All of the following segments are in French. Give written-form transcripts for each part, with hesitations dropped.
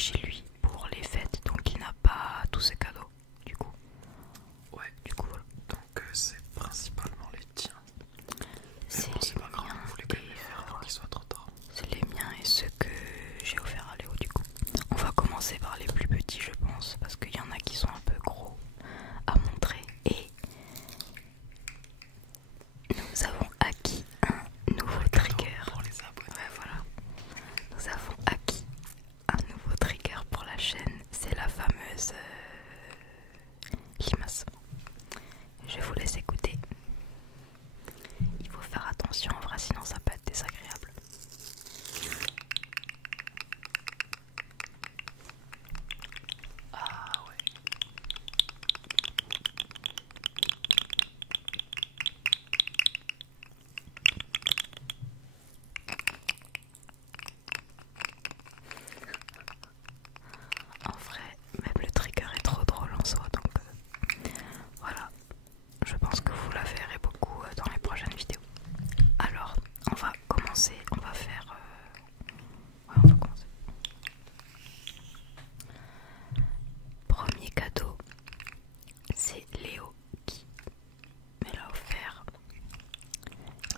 chez lui pour les fêtes, donc il n'a pas tous ses cadeaux. Du coup, Ouais, voilà. donc c'est principalement les tiens. C'est Bon, c'est les pas grave, miens on voulait quand même et, les faire avant qu'il soit trop tard. c'est les miens et ceux que j'ai offert à Léo. Du coup, on va commencer par les plus petits, je pense, parce qu'il y en a qui sont un peu gros à montrer. Et nous avons acquis un nouveau trigger. Pour les abonnés. Ouais, voilà. Nous avons acquis un nouveau trigger pour la chaîne. C'est la fameuse limace. Je vous laisse écouter. Il faut faire attention en vrai, sinon ça peut être désagréable. Ah ouais. En vrai, même le trigger est trop drôle en soi, donc voilà. Je pense que vous la verrez beaucoup dans les prochaines vidéos. Alors, on va commencer, on va faire... Ouais, on va commencer. Premier cadeau, c'est Léo qui me l'a offert.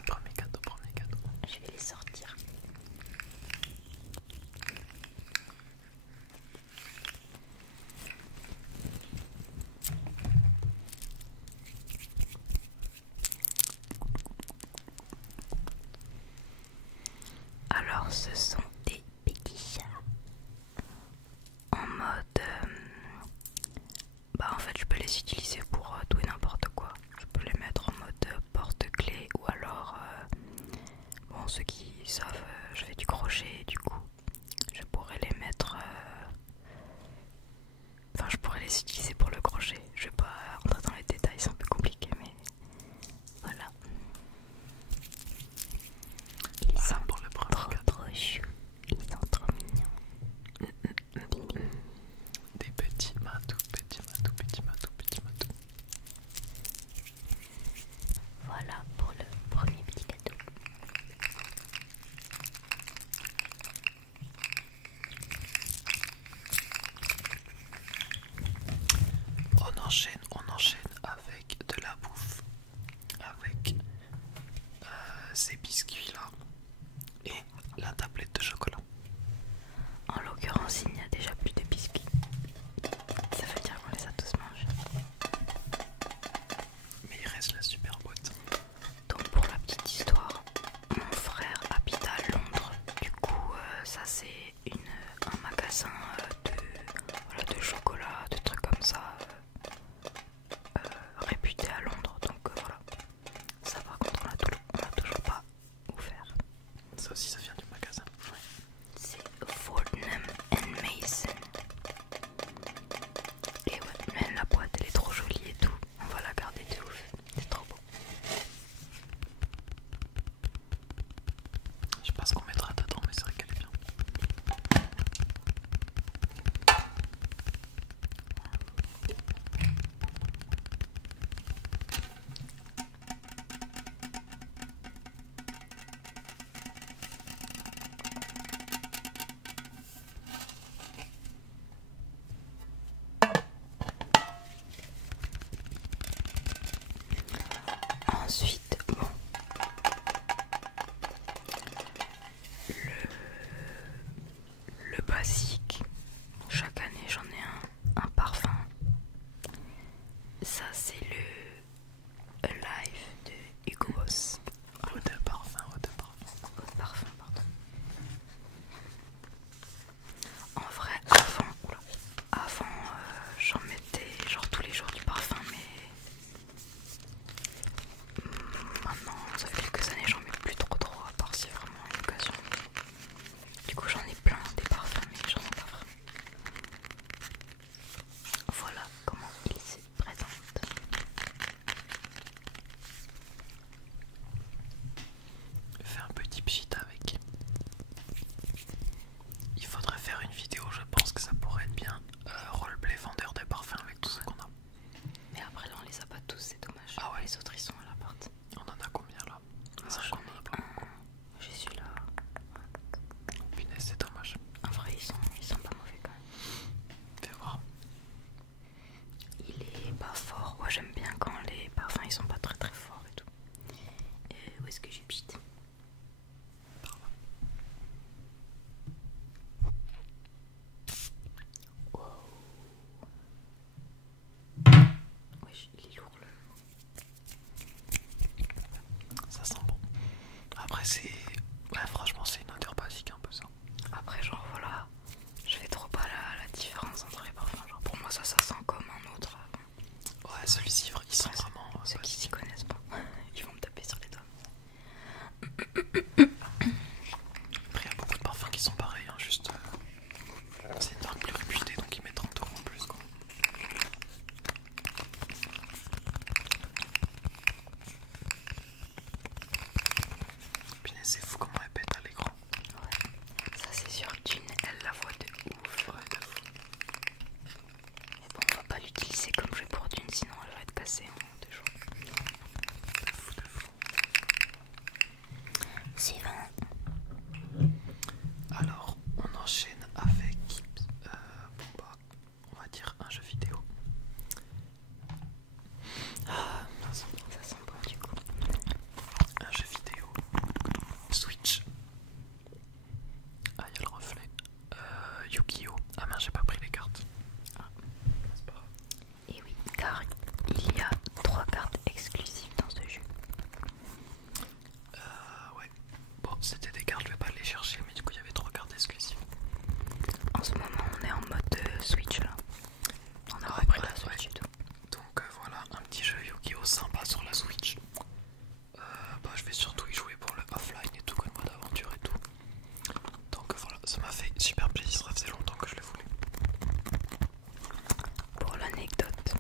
Premier cadeau, premier cadeau. Je vais les sortir. Alors, ce sont des péquiches en mode... bah en fait, je peux les utiliser pour tout et n'importe quoi. Je peux les mettre en mode porte-clés ou alors... bon, ceux qui savent, je fais du crochet, du coup, je pourrais les mettre... enfin, je pourrais les utiliser pour le crochet. Je vais pas rentrer dans les détails, c'est un peu compliqué, mais... voilà. Ils Voilà sont pour le premier cadeau. trop choux. Ils sont trop mignons. Des petits matous, petits matous, petits matous, petits matous. Voilà pour le premier petit cadeau. On enchaîne avec de la bouffe, avec ces biscuits là et la tablette de chocolat. En l'occurrence, il n'y a déjà plus de biscuits. Ça veut dire qu'on les a tous mangés. Mais il reste la super boîte. Donc pour la petite histoire, mon frère habite à Londres. Du coup, ça c'est un magasin de chocolat, de trucs comme ça, réputé à Londres. Donc voilà. Ça par contre, on l'a toujours pas ouvert. Ça aussi, ça vient du magasin. C'est Fortnum and Mason. Et ouais, même la boîte elle est trop jolie et tout. On va la garder de ouf. C'est trop beau. Je sais pas ce qu'on mettra dedans, mais c'est vrai qu'elle est bien. Ensuite, bon, le basique. Chaque année j'en ai un parfum. Ça c'est le Alive de Hugo Boss. Eau de parfum, eau de parfum. Eau de parfum, pardon. En vrai, avant j'en mettais genre tous les jours du parfum, mais maintenant, ça fait quelques années, j'en mets plus trop, à part si vraiment une occasion. Du coup, j'en ai plein des parfums, mais j'en ai Ouais, franchement, c'est une odeur basique un peu ça. Après, genre voilà, je fais trop pas la différence entre les parfums. Genre pour moi, ça sent comme un autre. Ouais, celui-ci, il sent vraiment. Ceux qui s'y connaissent pas, ils vont me taper sur les doigts. Après, il y a beaucoup de parfums qui sont pareils, hein, juste. C'est une marque plus réputée donc ils mettent 30 € en plus quoi. Punaise, c'est fou comment elle pète à l'écran. Ouais, ça c'est sûr, Dune, elle la voit de ouf. Ouais, de fou. Mais bon, on va pas l'utiliser comme jeu pour Dune, sinon elle va être cassée en 2 jours. De fou, de fou. Suivant. Alors, on enchaîne avec. Bon bah, on va dire un jeu vidéo. Ah, Ça sent bon du coup. un jeu vidéo. Switch. Ah, il y a le reflet. Yu-Gi-Oh! Ah mince, j'ai pas pris les cartes. Ah. C'est pas grave. Et oui, car il y a 3 cartes exclusives dans ce jeu. Ouais. Bon, c'était des cartes, je vais pas les chercher, mais du coup, il y avait 3 cartes exclusives. En ce moment, on est en mode Switch là. On a Ouais, repris ouais, la Switch ouais. et tout. Donc voilà, un petit jeu Yu-Gi-Oh! Sympa sur la Switch. Bah, je vais surtout y jouer pour le offline et tout, comme mode aventure et tout. Donc voilà, ça m'a fait super plaisir, ça faisait longtemps que je le voulais. Pour l'anecdote,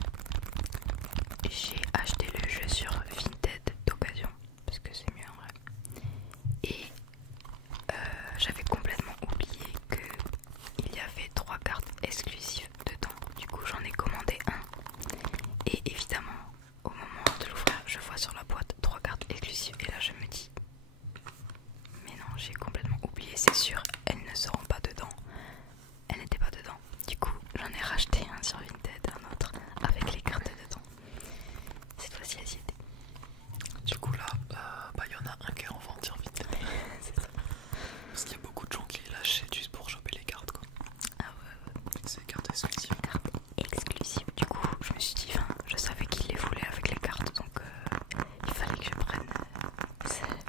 j'ai acheté le jeu sur Vinted d'occasion, parce que c'est mieux en vrai. Et j'avais complètement oublié qu'il y avait 3 cartes exclusives dedans. Du coup, j'en ai commandé un. Et évidemment, au moment de l'ouvrir, je vois sur la boîte 3 cartes exclusives. Et là, je me dis, mais non, j'ai complètement oublié, c'est sûr, elles ne seront pas dedans. Elles n'étaient pas dedans. Du coup, j'en ai racheté un sur Vinted, un autre, avec les cartes dedans. Cette fois-ci, elles y étaient. Du coup là, bah il y en a un qui est en vente sur Vinted. C'est ça. Parce qu'il y a beaucoup de gens qui l'achètent juste pour choper les cartes quoi. Ah ouais. C'est des cartes exclusives. Cartes exclusives. Du coup, je me suis dit, enfin, je savais qu'il les voulait avec les cartes, donc il fallait que je prenne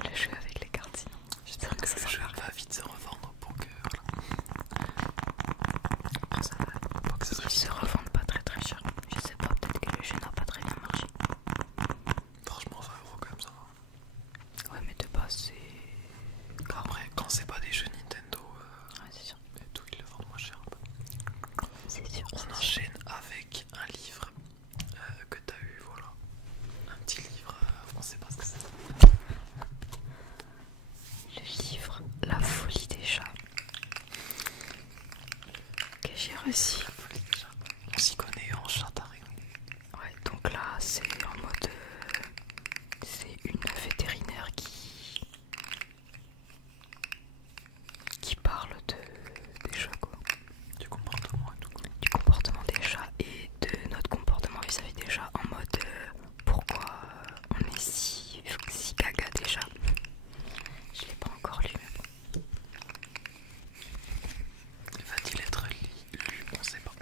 le jeu avec les cartes, sinon. J'espère que le jeu va vite se revendre pour que Ils se revendent pas très très cher. Je sais pas, peut-être que le jeu n'a pas très bien marché. Franchement 20 € quand même ça va. Ouais, mais de base, c'est. Après, quand c'est pas des jeux Nintendo Ouais, c'est sûr. et tout, ils le vendent moins cher un peu. C'est sûr. On enchaîne avec un livre que t'as eu, voilà. Un petit livre, on sait pas ce que c'est. Le livre La folie des chats que j'ai reçu. On s'y connaît en Chataring. Ouais, donc là c'est en mode. C'est une vétérinaire qui parle des chats quoi. Du comportement et tout. Du comportement des chats et de notre comportement vis-à-vis des chats en mode pourquoi on est si gaga des chats. Je l'ai pas encore lu mais bon. Va-t-il être lu? On sait pas.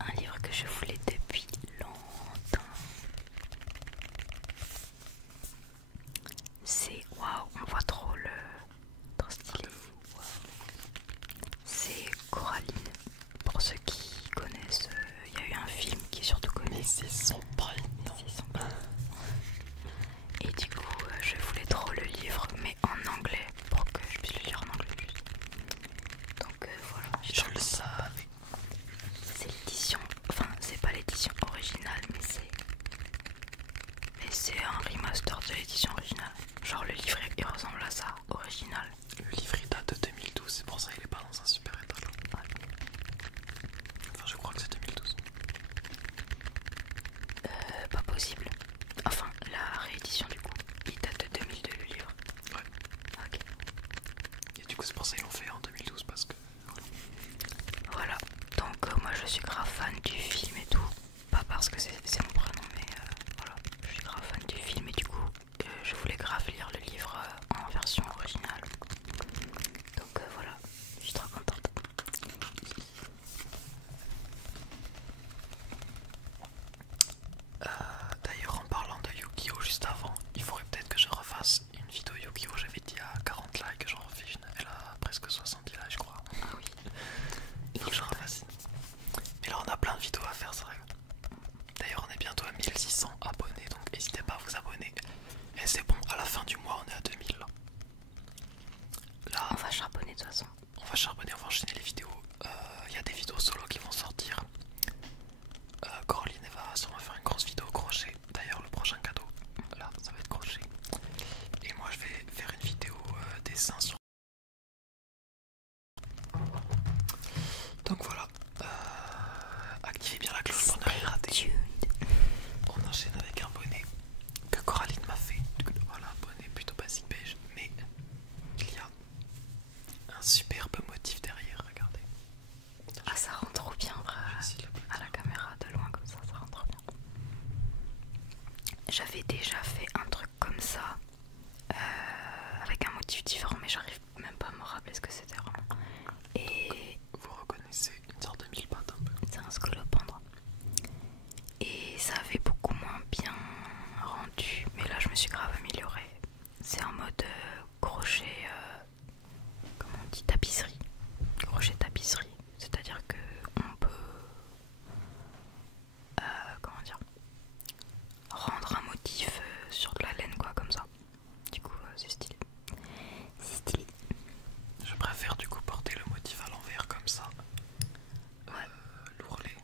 un livre que je voulais depuis longtemps. C'est waouh, on voit trop le trop stylé. Wow. C'est Coraline. Pour ceux qui connaissent, il y a eu un film qui est surtout connu. Mais c'est son prénom. Et du coup, je voulais trop le livre, mais en anglais, pour que je puisse le lire en anglais juste. Donc voilà, Je le savais. c'est l'édition, enfin c'est pas l'édition originale, mais c'est un remaster de l'édition originale. Genre le livre il ressemble à ça, original. Le livre il date de 2012, c'est pour ça qu'il est pas dans un super état. Ouais. Enfin je crois que c'est 2012. Pas possible. Enfin la réédition du coup, il date de 2002 le livre. Ouais. Ok. Et du coup c'est pour ça qu'ils l'ont fait en 2012 parce que... Voilà, donc moi je suis grave fan du film et tout. Pas parce que c'est mon prénom, mais voilà, je suis grave fan du film et du coup je voulais grave lire le livre en version originale. Donc voilà, je suis trop contente. D'ailleurs en parlant de Yu-Gi-Oh juste avant, il faudrait peut-être que je refasse une vidéo Yu-Gi-Oh. J'avais dit à 40 likes, j'en refais une, elle a presque 70 likes je crois. Ah oui, Il faut que je refasse. Mais là on a plein de vidéos à faire, c'est vrai. D'ailleurs on est bientôt à 1600 abonnés, donc n'hésitez pas à vous abonner. Et c'est bon, à la fin du mois on est à 2000 là. Là on va charbonner de toute façon. on va charbonner, on va enchaîner les vidéos. Il y a des vidéos solo qui vont sortir. Coraline elle va sûrement faire une grosse vidéo crochet. D'ailleurs le prochain cadeau, là ça va être crochet. Et moi je vais faire une vidéo dessin sur... Donc voilà, activez bien la cloche pour ne rien rater. On enchaîne avec un bonnet que Coraline m'a fait. Voilà, un bonnet plutôt basique beige, mais il y a un superbe motif derrière, regardez. Ah ça rend trop bien à la caméra de loin comme ça rend trop bien. J'avais déjà fait un truc comme ça avec un motif différent, mais j'arrive même pas à me rappeler ce que c'était vraiment. Et Vous reconnaissez une sorte de mille pattes un peu. c'est un scolopendre. Et ça avait beaucoup moins bien rendu, mais là je me suis grave améliorée. C'est en mode crochet, comment on dit, tapisserie. Crochet tapisserie, c'est-à-dire que on peut, comment dire, rendre un motif sur de la laine quoi, comme ça. Du coup c'est stylé. C'est stylé. Je préfère du coup porter le motif à l'envers comme ça. L'ourlet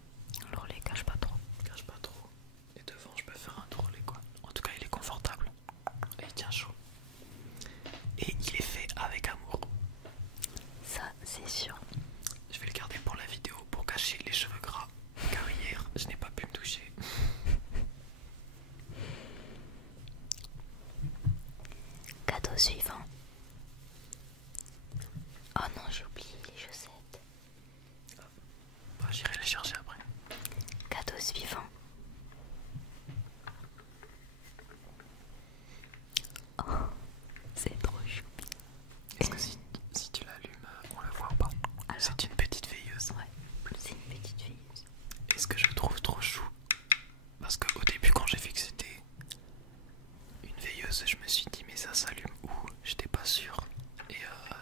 L'ourlet cache pas trop. cache pas trop. Et devant je peux faire un tourlet quoi. En tout cas il est confortable. Et il tient chaud. Et il est fait avec amour. Ça c'est sûr. Je vais le garder pour la vidéo pour cacher les cheveux gras. Car hier je n'ai pas pu me toucher. Cadeau suivant. Oh non, j'ai oublié les chaussettes. Bah, j'irai les chercher après. Cadeau suivant. Oh, c'est trop choupi. Est-ce que si tu l'allumes, on le voit ou pas? Alors, C'est une petite veilleuse. ouais, c'est une petite fille. Et ce que je trouve trop chou, parce qu'au début quand j'ai vu que c'était une veilleuse, je me suis dit mais ça s'allume où? J'étais pas sûr. Et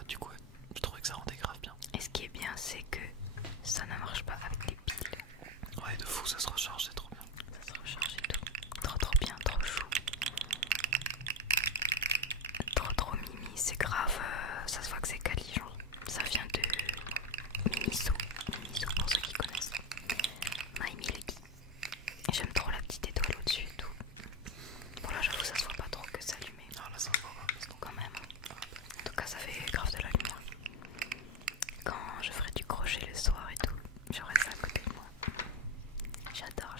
du coup je trouvais que ça rendait grave bien. Et ce qui est bien, c'est que ça ne marche pas avec les piles. Ouais de fou, ça se recharge, c'est trop bien. Ça se recharge et tout. Trop bien, trop chou. Trop mimi, c'est grave. Ça se voit que c'est quali, genre. Ça vient de Miniso. Miniso pour ceux qui connaissent. My Milky. Et j'aime trop la petite étoile au-dessus et tout. Bon là j'avoue ça se voit pas trop que c'est allumé. Ah là ça va pas. Quand même. En tout cas ça fait grave de la lumière. Quand je ferai du crochet le soir et tout, j'aurai ça à côté de moi. J'adore.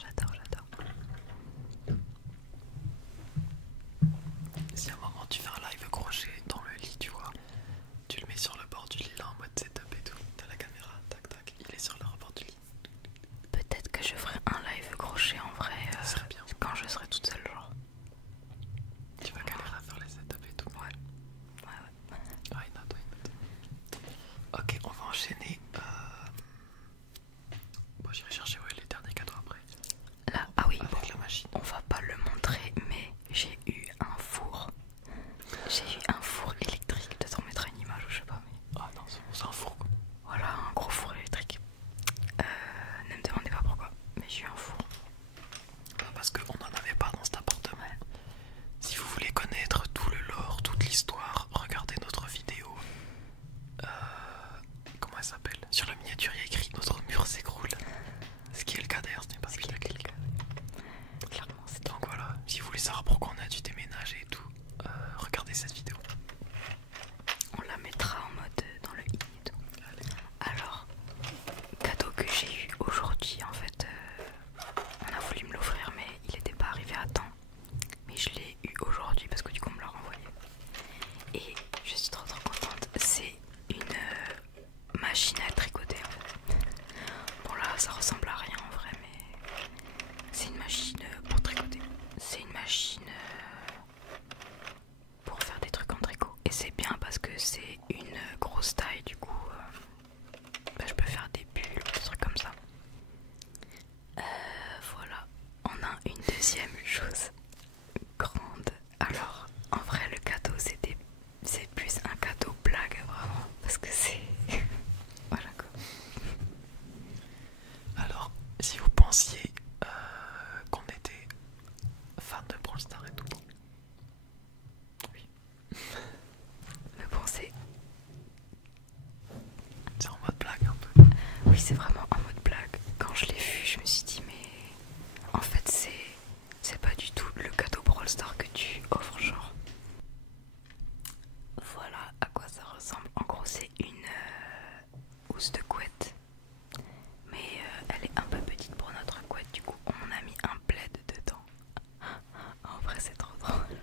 Deuxième chose grande. Alors, en vrai, le cadeau, c'est plus un cadeau blague, vraiment. Parce que c'est... voilà quoi. Alors, si vous pensiez qu'on était fan de Brawl Stars et tout, oui, Mais bon, c'est en mode blague un peu. oui, c'est vraiment en mode blague. Quand je l'ai vu, je me suis dit, mais en fait, c'est pas du tout le cadeau Brawl Stars que tu offres, genre. Voilà à quoi ça ressemble. En gros, c'est une housse de couette, mais elle est un peu petite pour notre couette. Du coup, on a mis un plaid dedans. En vrai, c'est trop drôle.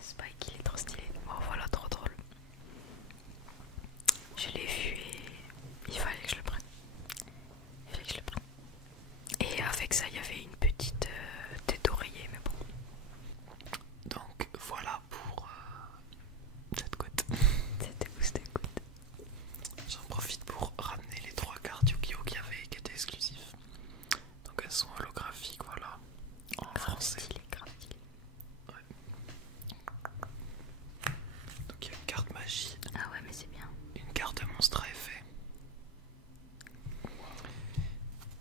Spike, il est trop stylé. Bon, voilà, trop drôle. Je l'ai vu et il fallait que je le prenne. Il fallait que je le prenne. Et avec ça, il y avait une petite tête d'oreiller, mais bon. Donc voilà pour cette couette. C'était où c'était good. J'en profite pour ramener les 3 cartes Yu-Gi-Oh qui étaient exclusifs. Donc elles sont holographiques, voilà, en français. Stylé, grave stylé. Ouais. Donc il y a une carte magie, Ah ouais, mais c'est bien. une carte monstre à effet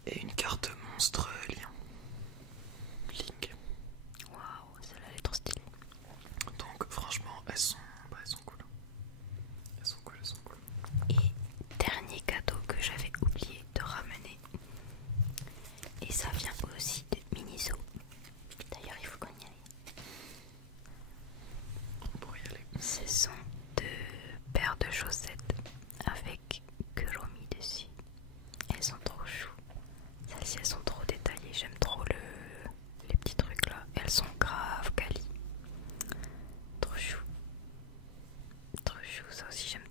et une carte monstre lien. Link. Waouh, celle-là elle est trop stylée. Donc franchement elles sont cool. Elles sont cool. Et dernier cadeau que j'avais oublié de ramener. Et ça vient aussi de Miniso. D'ailleurs, il faut qu'on y aille. On pourrait y aller. Ce sont deux paires de chaussettes avec Kuromi dessus. Elles sont trop chou. Celles-ci elles sont trop détaillées. J'aime trop les petits trucs là. Elles sont grave quali. Trop chou. Trop chou, ça aussi j'aime